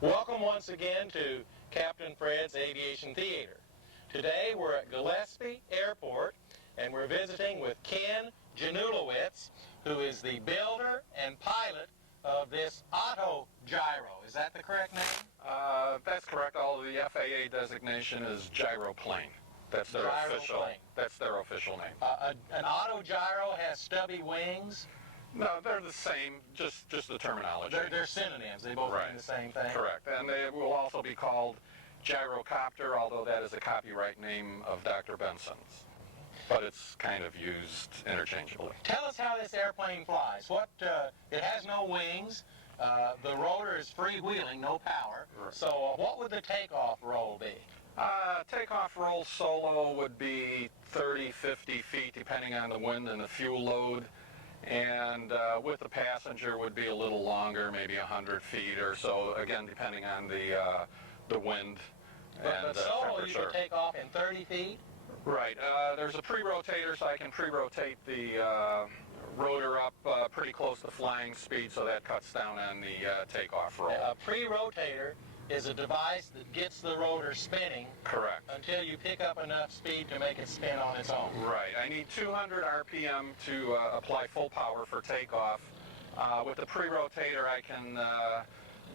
Welcome once again to Captain Fred's Aviation Theater. Today we're at Gillespie Airport and we're visiting with Ken Janulowitz, who is the builder and pilot of this auto gyro. Is that the correct name? That's correct. All the FAA designation is gyroplane. That's their Gyroplane. That's their official name. An auto gyro has stubby wings. No, they're the same, just the terminology. They're synonyms. They both mean the same thing. Correct. And they will also be called Gyrocopter, although that is a copyright name of Dr. Benson's. But it's kind of used interchangeably. Tell us how this airplane flies. It has no wings. The rotor is freewheeling, no power. Right. So what would the takeoff roll be? Takeoff roll solo would be 30, 50 feet, depending on the wind and the fuel load. And with the passenger would be a little longer, maybe 100 feet or so, again, depending on the wind and solo, temperature. you can take off in 30 feet? Right. There's a pre-rotator, so I can pre-rotate the rotor up pretty close to flying speed, so that cuts down on the takeoff roll. A pre-rotator is a device that gets the rotor spinning. Correct. Until you pick up enough speed to make it spin on its own. Right. I need 200 RPM to apply full power for takeoff. With the pre-rotator, I can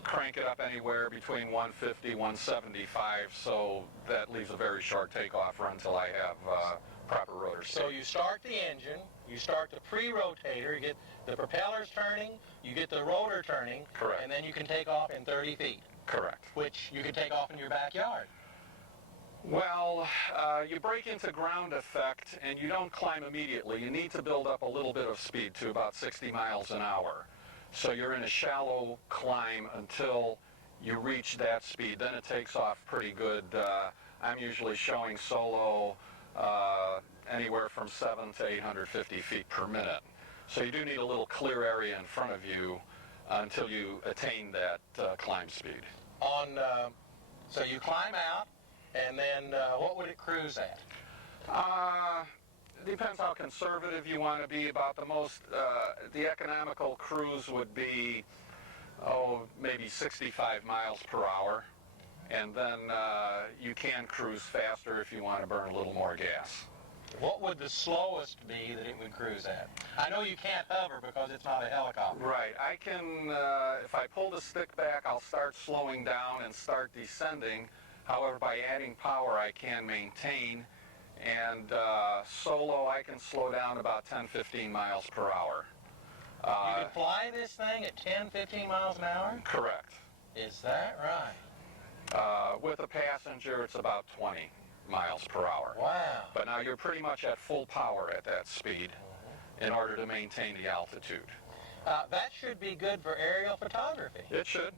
crank it up anywhere between 150, 175, so that leaves a very short takeoff run until I have proper rotor speed. So you start the engine, you start the pre-rotator, you get the propellers turning, you get the rotor turning, Correct. And then you can take off in 30 feet. Correct. Which you can take off in your backyard. Well, you break into ground effect and you don't climb immediately. You need to build up a little bit of speed to about 60 miles an hour. So you're in a shallow climb until you reach that speed. Then it takes off pretty good. I'm usually showing solo anywhere from 700 to 850 feet per minute. So you do need a little clear area in front of you until you attain that climb speed. So you climb out, and then what would it cruise at? It depends how conservative you want to be. About the economical cruise would be, maybe 65 miles per hour. And then you can cruise faster if you want to burn a little more gas. What would the slowest be that it would cruise at? I know you can't hover because it's not a helicopter. Right. I can, if I pull the stick back, I'll start slowing down and start descending. However, by adding power, I can maintain. And solo, I can slow down about 10, 15 miles per hour. You can fly this thing at 10, 15 miles an hour? Correct. Is that right? With a passenger, it's about 20 miles per hour. Wow. But now you're pretty much at full power at that speed in order to maintain the altitude. That should be good for aerial photography. It should.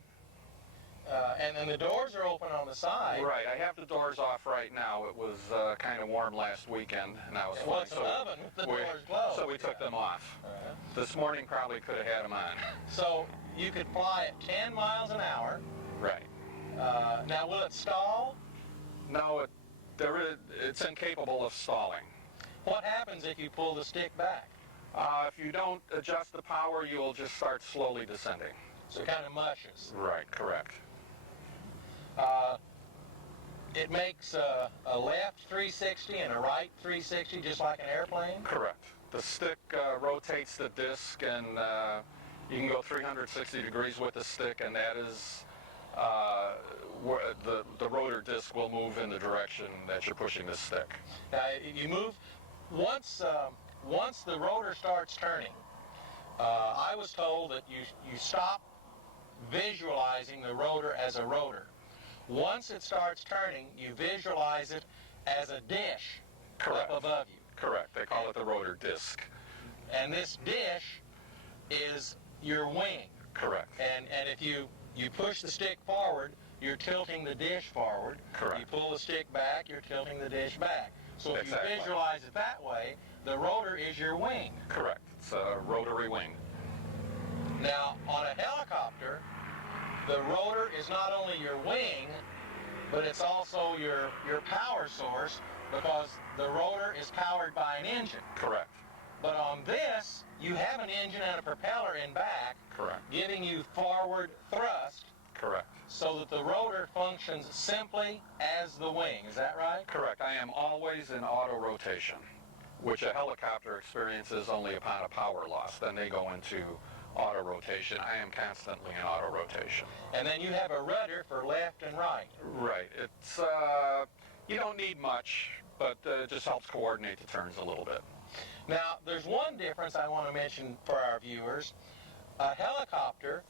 And then the doors are open on the side. Right. I have the doors off right now. It was kind of warm last weekend, and I was Well, it's an oven with the doors closed. So we took them off. This morning probably could have had them on. So you could fly at 10 miles an hour. Right. Now, will it stall? No, it's incapable of stalling. What happens if you pull the stick back? If you don't adjust the power, you will just start slowly descending. So it kind of mushes. Right, correct. It makes a left 360 and a right 360, just like an airplane? Correct. The stick rotates the disc, and you can go 360 degrees with the stick, and that is where the rotor disc will move in the direction that you're pushing the stick. Now, you move, once the rotor starts turning, I was told that you stop visualizing the rotor as a rotor. Once it starts turning, you visualize it as a dish. Correct. Up above you. Correct. They call it the rotor disc. And this dish is your wing. Correct. And if you push the stick forward, you're tilting the dish forward. Correct. You pull the stick back, you're tilting the dish back. So if Exactly. you visualize it that way, the rotor is your wing. Correct. It's a rotary wing. Now, on a helicopter, the rotor is not only your wing, but it's also your power source, because the rotor is powered by an engine. Correct. But on this, you have an engine and a propeller in back, Correct. giving you forward thrust. Correct. so that the rotor functions simply as the wing. Is that right? Correct. I am always in auto rotation, which a helicopter experiences only upon a power loss. Then they go into auto rotation. I am constantly in auto rotation. And then you have a rudder for left and right. Right. It's you don't need much, but it just helps coordinate the turns a little bit. Now, there's one difference I want to mention for our viewers. A helicopter,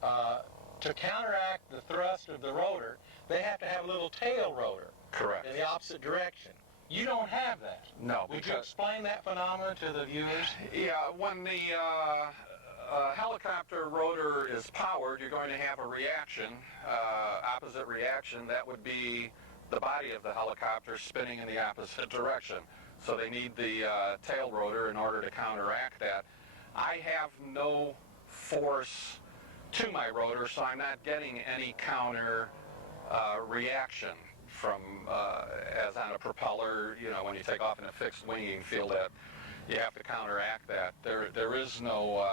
to counteract the thrust of the rotor, they have to have a little tail rotor. Correct. In the opposite direction. You don't have that. No. Would you explain that phenomenon to the viewers? Yeah, when the helicopter rotor is powered, you're going to have a reaction, opposite reaction. That would be the body of the helicopter spinning in the opposite direction. So they need the tail rotor in order to counteract that. I have no force to my rotor, so I'm not getting any counter reaction from, as on a propeller. You know, when you take off in a fixed wing, you can feel that you have to counteract that. There is no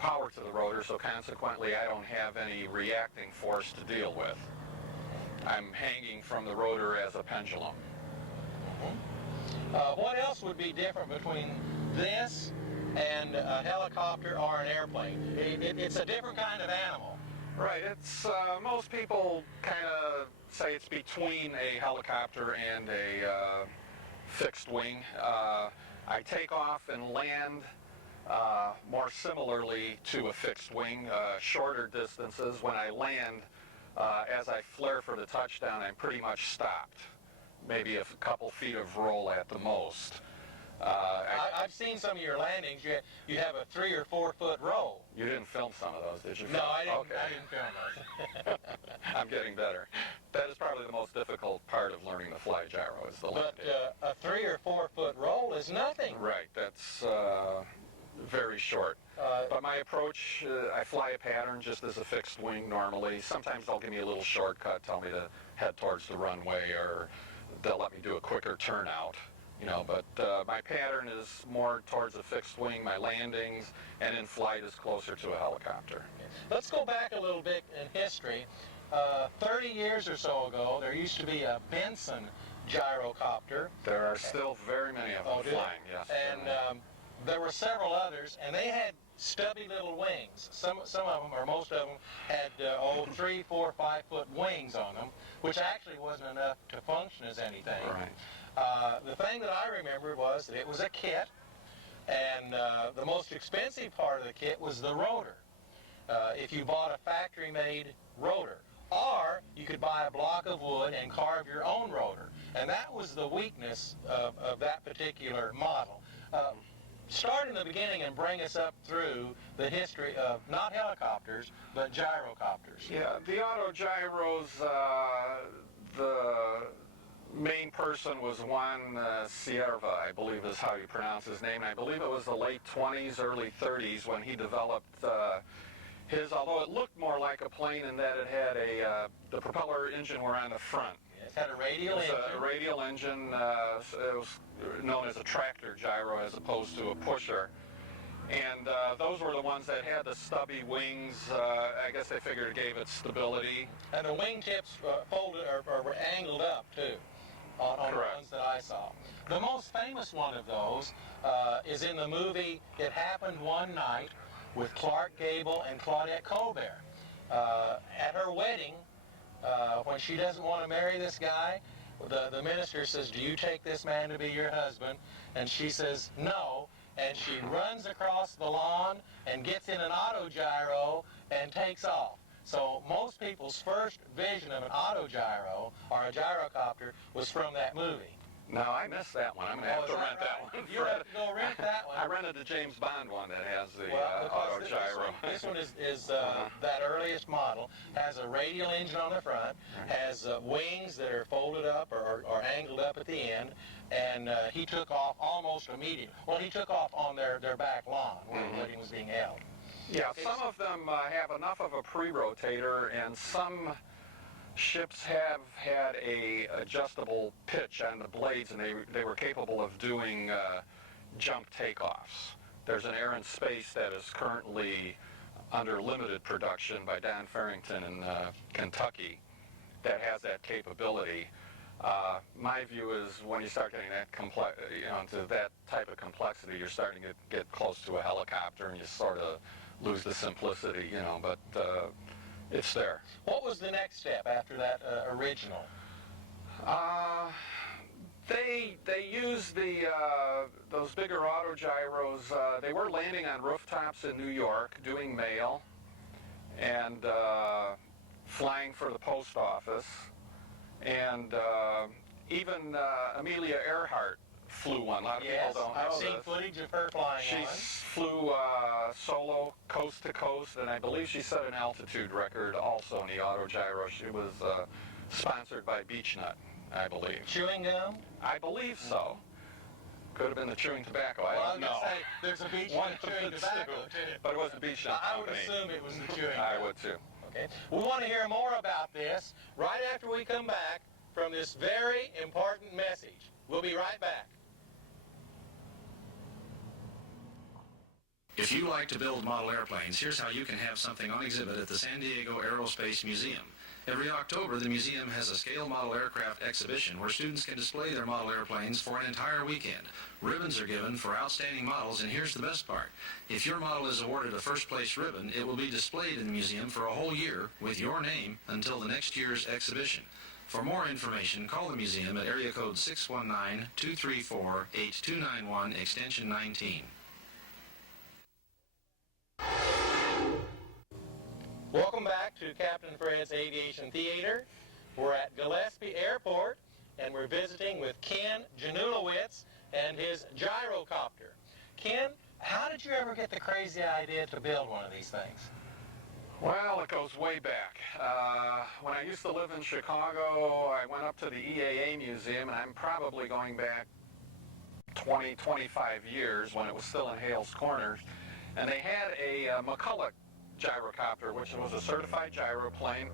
power to the rotor, so consequently I don't have any reacting force to deal with. I'm hanging from the rotor as a pendulum. What else would be different between this and a helicopter or an airplane? It's a different kind of animal. Right. It's most people kind of say it's between a helicopter and a fixed wing. I take off and land more similarly to a fixed wing, shorter distances. When I land, as I flare for the touchdown, I'm pretty much stopped. Maybe a couple feet of roll at the most. I've seen some of your landings. You have a 3 or 4 foot roll. You didn't film some of those, did you? No, I didn't. Okay. I didn't film those. I'm getting better. That is probably the most difficult part of learning to fly gyro is the landing. But a 3 or 4 foot roll is nothing. Right. That's very short. But my approach, I fly a pattern just as a fixed wing normally. Sometimes they'll give me a little shortcut, tell me to head towards the runway, or they'll let me do a quicker turnout. You know, but my pattern is more towards a fixed wing. My landings and in flight is closer to a helicopter. Let's go back a little bit in history. 30 years or so ago, there used to be a Benson gyrocopter. There are still very many of them flying, yes. And there were several others, and they had stubby little wings. Some of them, or most of them, had 3, 4, 5 foot wings on them, which actually wasn't enough to function as anything. Right. The thing that I remembered was that it was a kit, and the most expensive part of the kit was the rotor. If you bought a factory-made rotor, or you could buy a block of wood and carve your own rotor, and that was the weakness of that particular model. Start in the beginning and bring us up through the history of not helicopters, but gyrocopters. Yeah, the auto gyros, the main person was Juan Sierva, I believe is how you pronounce his name. I believe it was the late 20s, early 30s when he developed his, although it looked more like a plane in that it had the propeller engine were on the front. It had a radial engine. A radial engine. It was known as a tractor gyro as opposed to a pusher. And those were the ones that had the stubby wings. I guess they figured it gave it stability. And the wingtips folded or were angled up, too, on the ones that I saw. The most famous one of those is in the movie It Happened One Night with Clark Gable and Claudette Colbert. At her wedding, when she doesn't want to marry this guy, the minister says, "Do you take this man to be your husband?" And she says, "No." And she runs across the lawn and gets in an auto gyro and takes off. So most people's first vision of an auto gyro or a gyrocopter was from that movie. No, I missed that one. I'm going to have to rent that one. You have to go rent that one. I rented the James Bond one that has the auto gyro. This one is that earliest model, has a radial engine on the front, has wings that are folded up or angled up at the end, and he took off almost immediately. Well, he took off on their back lawn where the wedding was being held. Yeah, some of them have enough of a pre-rotator, and some ships have had a adjustable pitch on the blades, and they were capable of doing jump takeoffs. There's an Air and Space that is currently under limited production by Don Farrington in Kentucky that has that capability. My view is when you start getting that into that type of complexity, you're starting to get close to a helicopter, and you sort of lose the simplicity, but it's there. What was the next step after that original? They used those bigger autogyros. They were landing on rooftops in New York doing mail and flying for the post office. And even Amelia Earhart flew one. A lot of people don't know I've seen footage of her flying one. She flew solo coast to coast, and I believe she set an altitude record also in the autogyro. She was sponsored by Beechnut, I believe. Chewing gum? I believe so. Could have been the chewing tobacco. I don't know. Say, there's a Beechnut chewing tobacco too. But it was the Beechnut I would company. assume it was the chewing gum. I would too. Okay. We want to hear more about this right after we come back from this very important message. We'll be right back. If you like to build model airplanes, here's how you can have something on exhibit at the San Diego Aerospace Museum. Every October, the museum has a scale model aircraft exhibition where students can display their model airplanes for an entire weekend. Ribbons are given for outstanding models, and here's the best part. If your model is awarded a first place ribbon, it will be displayed in the museum for a whole year with your name until the next year's exhibition. For more information, call the museum at area code 619-234-8291, extension 19. Welcome back to Captain Fred's Aviation Theater. We're at Gillespie Airport, and we're visiting with Ken Janulowitz and his gyrocopter. Ken, how did you ever get the crazy idea to build one of these things? Well, it goes way back. When I used to live in Chicago, I went up to the EAA Museum, and I'm probably going back 20, 25 years when it was still in Hales Corners, and they had a McCulloch gyrocopter, which was a certified gyroplane,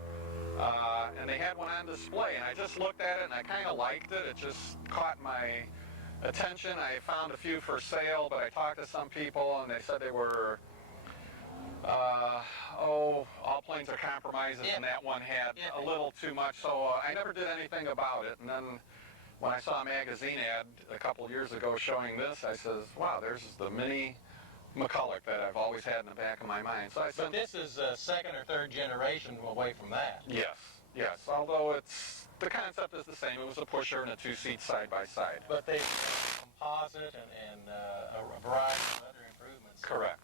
and they had one on display, and I just looked at it and I kind of liked it. It just caught my attention. I found a few for sale, but I talked to some people and they said they were all planes are compromises, and that one had a little too much, so I never did anything about it. And then when I saw a magazine ad a couple years ago showing this, I says, wow, there's the mini McCulloch that I've always had in the back of my mind. So But this is second or third generation away from that. Yes. Although the concept is the same. It was a pusher and a two-seat side-by-side. But they composite and a variety of other improvements. Correct.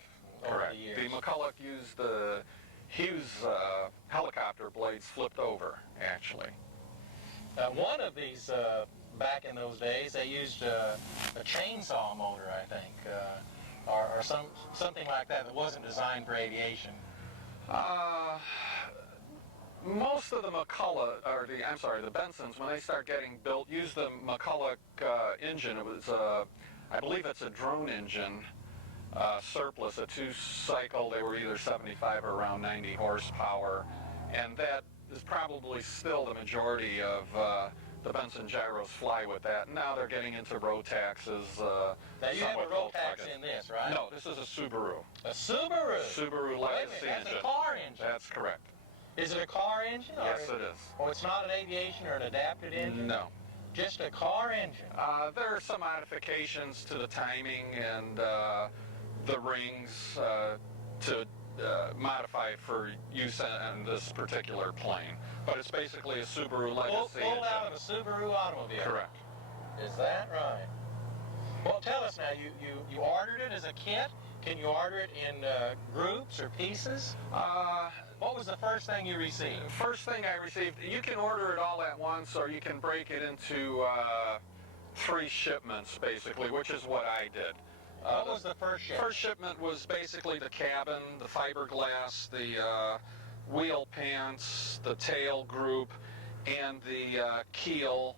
Over the years. The McCulloch used the Hughes helicopter blades flipped over, actually. One of these, back in those days, they used a chainsaw motor, I think. Or something like that wasn't designed for aviation. Most of the McCulloch, the Bensons, when they start getting built, use the McCulloch engine. It was, I believe it's a drone engine, surplus, a two-cycle. They were either 75 or around 90 horsepower, and that is probably still the majority of the Benson gyros fly with that. Now they're getting into Rotaxes. Now you have a Rotax in this, right? No, this is a Subaru. A Subaru? Subaru legacy engine. That's a car engine. That's correct. Is it a car engine? Yes, it is. Or it's not an aviation or an adapted engine? No. Just a car engine? There are some modifications to the timing and the rings to modify for use on this particular plane. But it's basically a Subaru legacy engine. Pulled out of a Subaru automobile? Correct. Is that right? Well, tell us now, you ordered it as a kit? Can you order it in groups or pieces? What was the first thing you received? First thing I received, you can order it all at once, or you can break it into 3 shipments, basically, which is what I did. What was the first shipment? First shipment was basically the cabin, the fiberglass, the wheel pants, the tail group, and the keel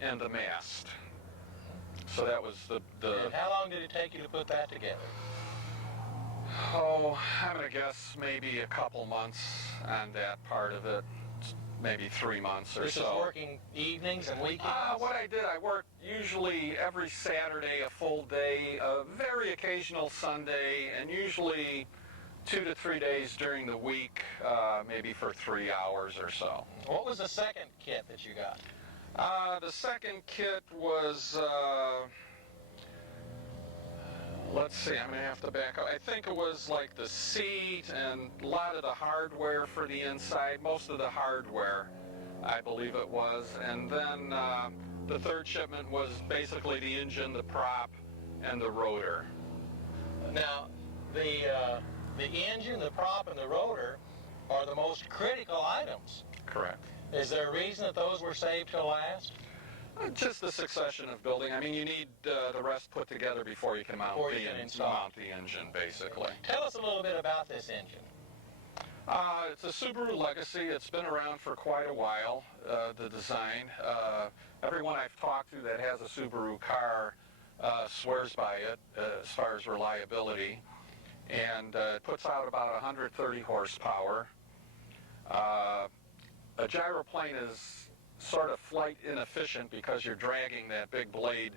and the mast. So that was the... And how long did it take you to put that together? Oh, I'm going to guess maybe a couple months on that part of it, maybe 3 months or so. This is working evenings and weekends? What I did, I worked usually every Saturday a full day, a very occasional Sunday, and usually 2 to 3 days during the week, maybe for 3 hours or so. What was the second kit that you got? The second kit was, let's see, I'm going to have to back up. I think it was like the seat and a lot of the hardware for the inside, most of the hardware, I believe it was. And then the third shipment was basically the engine, the prop, and the rotor. Now, the engine, the prop, and the rotor are the most critical items. Correct. Is there a reason that those were saved to last? Just the succession of building. I mean, you need the rest put together before you can mount the engine, basically. Tell us a little bit about this engine. It's a Subaru Legacy. It's been around for quite a while, the design. Everyone I've talked to that has a Subaru car swears by it as far as reliability. And it puts out about 130 horsepower. A gyroplane is sort of flight inefficient because you're dragging that big blade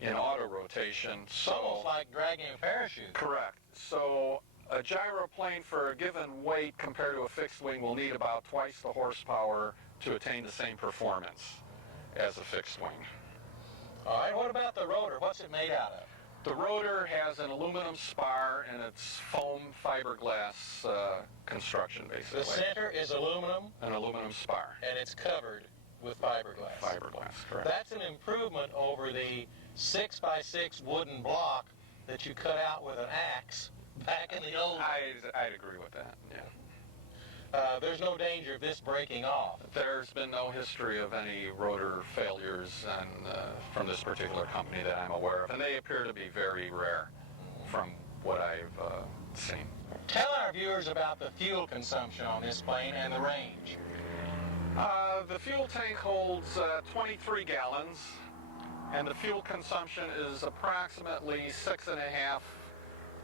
in auto rotation. So, almost like dragging a parachute. Correct. So a gyroplane for a given weight compared to a fixed wing will need about twice the horsepower to attain the same performance as a fixed wing. All right, what about the rotor? What's it made out of? The rotor has an aluminum spar and it's foam fiberglass construction, basically. The center is aluminum? An aluminum spar. And it's covered with fiberglass. Fiberglass, correct. That's an improvement over the 6x6 wooden block that you cut out with an axe back in the old days. I'd agree with that, yeah. There's no danger of this breaking off. There's been no history of any rotor failures from this particular company that I'm aware of, and they appear to be very rare from what I've seen. Tell our viewers about the fuel consumption on this plane and the range. The fuel tank holds 23 gallons, and the fuel consumption is approximately 6.5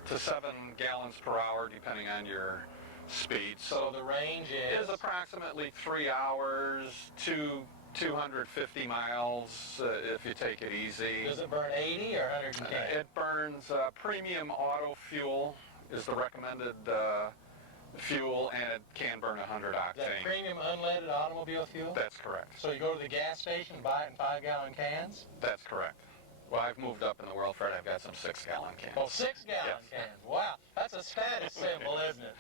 to 7 gallons per hour, depending on your speed. So the range is approximately 3 hours to 250 miles if you take it easy. Does it burn 80 or 110? It burns premium auto fuel is the recommended fuel, and it can burn 100 octane. That premium unleaded automobile fuel? That's correct. So you go to the gas station and buy it in 5-gallon cans? That's correct. Well, I've moved up in the world, Fred. I've got some 6-gallon cans. Oh, 6-gallon cans. Wow, that's a status symbol, isn't it?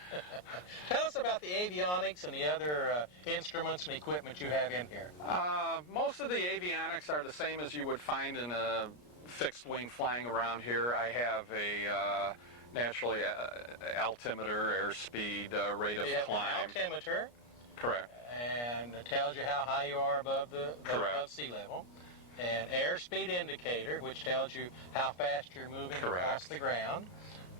Tell us about the avionics and the other instruments and equipment you have in here. Most of the avionics are the same as you would find in a fixed wing flying around here. I have a naturally altimeter, airspeed, rate of climb. An altimeter. Correct. And it tells you how high you are above above sea level. An airspeed indicator, which tells you how fast you're moving across the ground.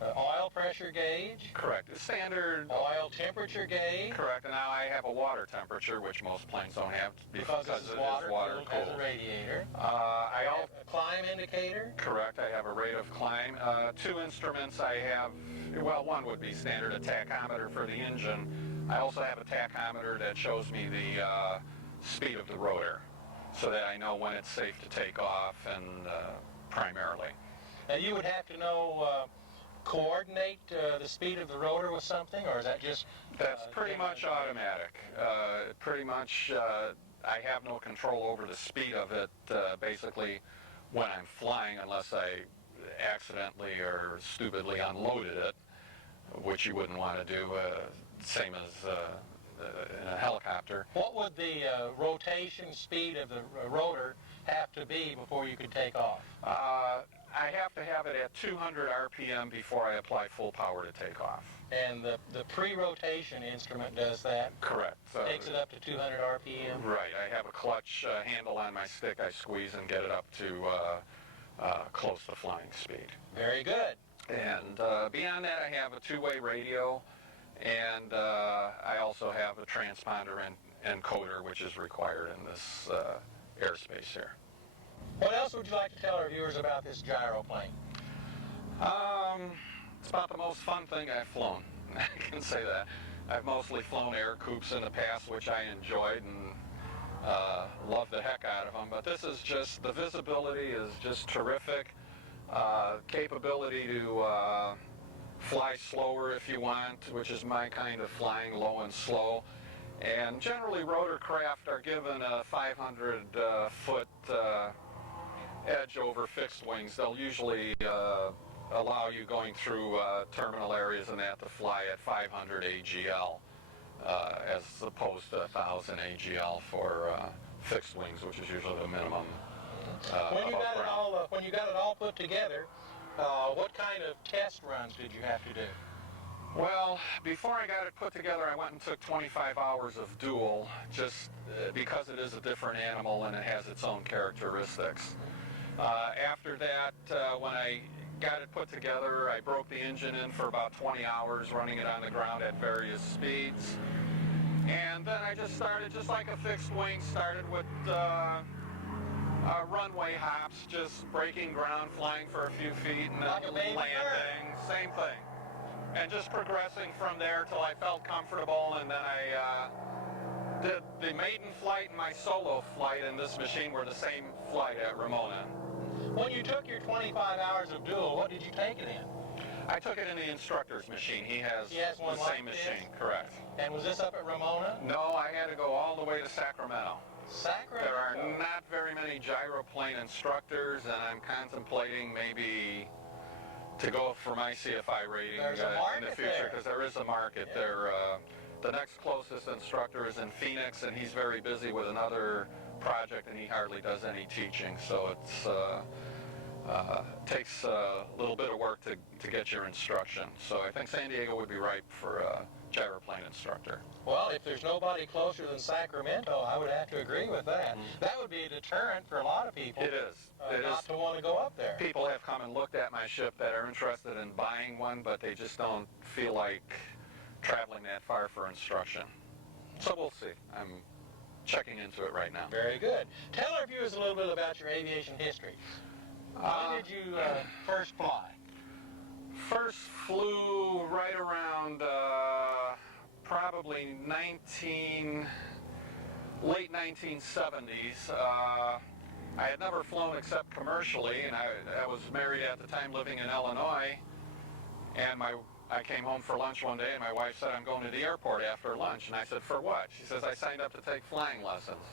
Oil pressure gauge. Correct. The standard oil temperature gauge. Correct. And now I have a water temperature, which most planes don't have because it is water cooled. Has a radiator. I have a climb indicator. Correct. I have a rate of climb. 2 instruments I have. Well, one would be standard, a tachometer for the engine. I also have a tachometer that shows me the speed of the rotor, so that I know when it's safe to take off, and primarily. Now you would have to know, coordinate the speed of the rotor with something, or is that just... That's pretty much automatic. Pretty much I have no control over the speed of it, basically, when I'm flying, unless I accidentally or stupidly unloaded it, which you wouldn't want to do, same as... in a helicopter. What would the rotation speed of the rotor have to be before you could take off? I have to have it at 200 RPM before I apply full power to take off. And the pre-rotation instrument does that? Correct. Takes it up to 200 RPM? Right. I have a clutch handle on my stick. I squeeze and get it up to close to flying speed. Very good. And beyond that, I have a 2-way radio. And I also have a transponder and encoder, which is required in this airspace here. What else would you like to tell our viewers about this gyroplane? It's about the most fun thing I've flown. I can say that. I've mostly flown air coupes in the past, which I enjoyed and loved the heck out of them. But this is just, the visibility is just terrific. Capability to fly slower if you want, which is my kind of flying, low and slow. And generally rotorcraft are given a 500-foot edge over fixed wings. They'll usually allow you going through terminal areas and that to fly at 500 AGL as opposed to 1,000 AGL for fixed wings, which is usually the minimum. When you got it all put together, what kind of test runs did you have to do? Well, before I got it put together, I went and took 25 hours of dual, just because it is a different animal and it has its own characteristics. After that, when I got it put together, I broke the engine in for about 20 hours, running it on the ground at various speeds. And then I just started, just like a fixed wing, started with runway hops, just breaking ground, flying for a few feet, and then landing, same thing. And just progressing from there till I felt comfortable, and then I did the maiden flight and my solo flight in this machine were the same flight at Ramona. When you took your 25 hours of dual, what did you take it in? I took it in the instructor's machine. He has one the like same this? machine, correct. And was this up at Ramona? No, I had to go all the way to Sacramento. Sacramento? There are not very many gyroplane instructors, and I'm contemplating maybe to go for my CFI rating in the future, because there is a market there. The next closest instructor is in Phoenix, and he's very busy with another project, and he hardly does any teaching, so it's takes a little bit of work to get your instruction. So I think San Diego would be ripe for a gyroplane instructor. Well, if there's nobody closer than Sacramento, I would have to agree with that. That would be a deterrent for a lot of people. It is. Not to want to go up there. People have come and looked at my ship that are interested in buying one, but they just don't feel like traveling that far for instruction. So we'll see. I'm checking into it right now. Very good. Tell our viewers a little bit about your aviation history. When did you first fly? First flew right around probably late 1970s. I had never flown except commercially, and I was married at the time, living in Illinois, and I came home for lunch one day, and my wife said, "I'm going to the airport after lunch." And I said, "For what?" She says, "I signed up to take flying lessons."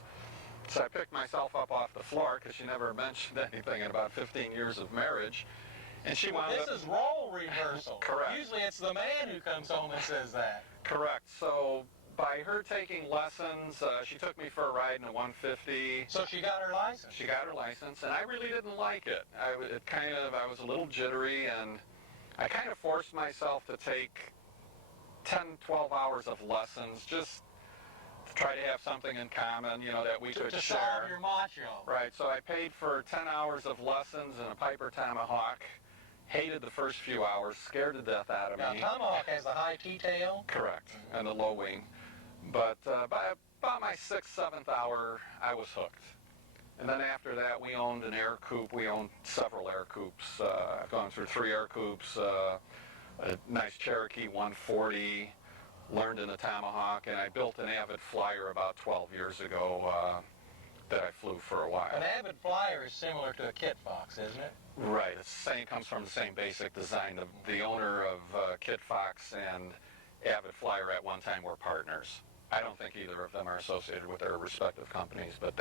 So I picked myself up off the floor, because she never mentioned anything in about 15 years of marriage. And she wound up... This is role reversal. Correct. Usually it's the man who comes home and says that. Correct. So by her taking lessons, she took me for a ride in a 150. So she got her license? She got her license, and I really didn't like it. I was a little jittery, and I kind of forced myself to take 10, 12 hours of lessons, just to try to have something in common, that we could share. To solve your macho. Right, so I paid for 10 hours of lessons in a Piper Tomahawk. Hated the first few hours, scared the death out of me. Now, Tomahawk has the high T-tail? Correct, and the low wing. But by about my 6th, 7th hour, I was hooked. And then after that, we owned an air coupe. We owned several air coupes. I've gone through 3 air coupes, a nice Cherokee 140, learned in the Tomahawk, and I built an Avid Flyer about 12 years ago that I flew for a while. An Avid Flyer is similar to a Kit Fox, isn't it? Right. It comes from the same basic design. The owner of Kit Fox and Avid Flyer at one time were partners. I don't think either of them are associated with their respective companies, but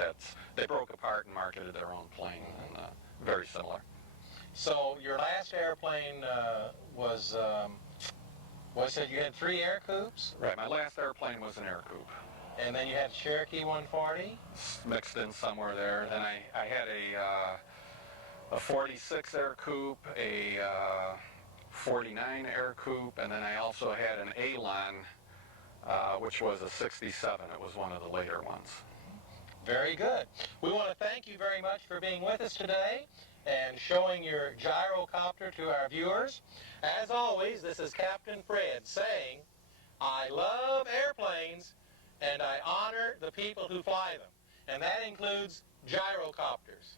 they broke apart and marketed their own plane, and very similar. So your last airplane was said you had 3 air coupes? Right. My last airplane was an air coupe. And then you had a Cherokee 140? Mixed in somewhere there. Then I had a 46 air coupe, a 49 air coupe, and then I also had an Alon, which was a 67. It was one of the later ones. Very good. We want to thank you very much for being with us today and showing your gyrocopter to our viewers. As always, this is Captain Fred saying, I love airplanes and I honor the people who fly them. And that includes gyrocopters.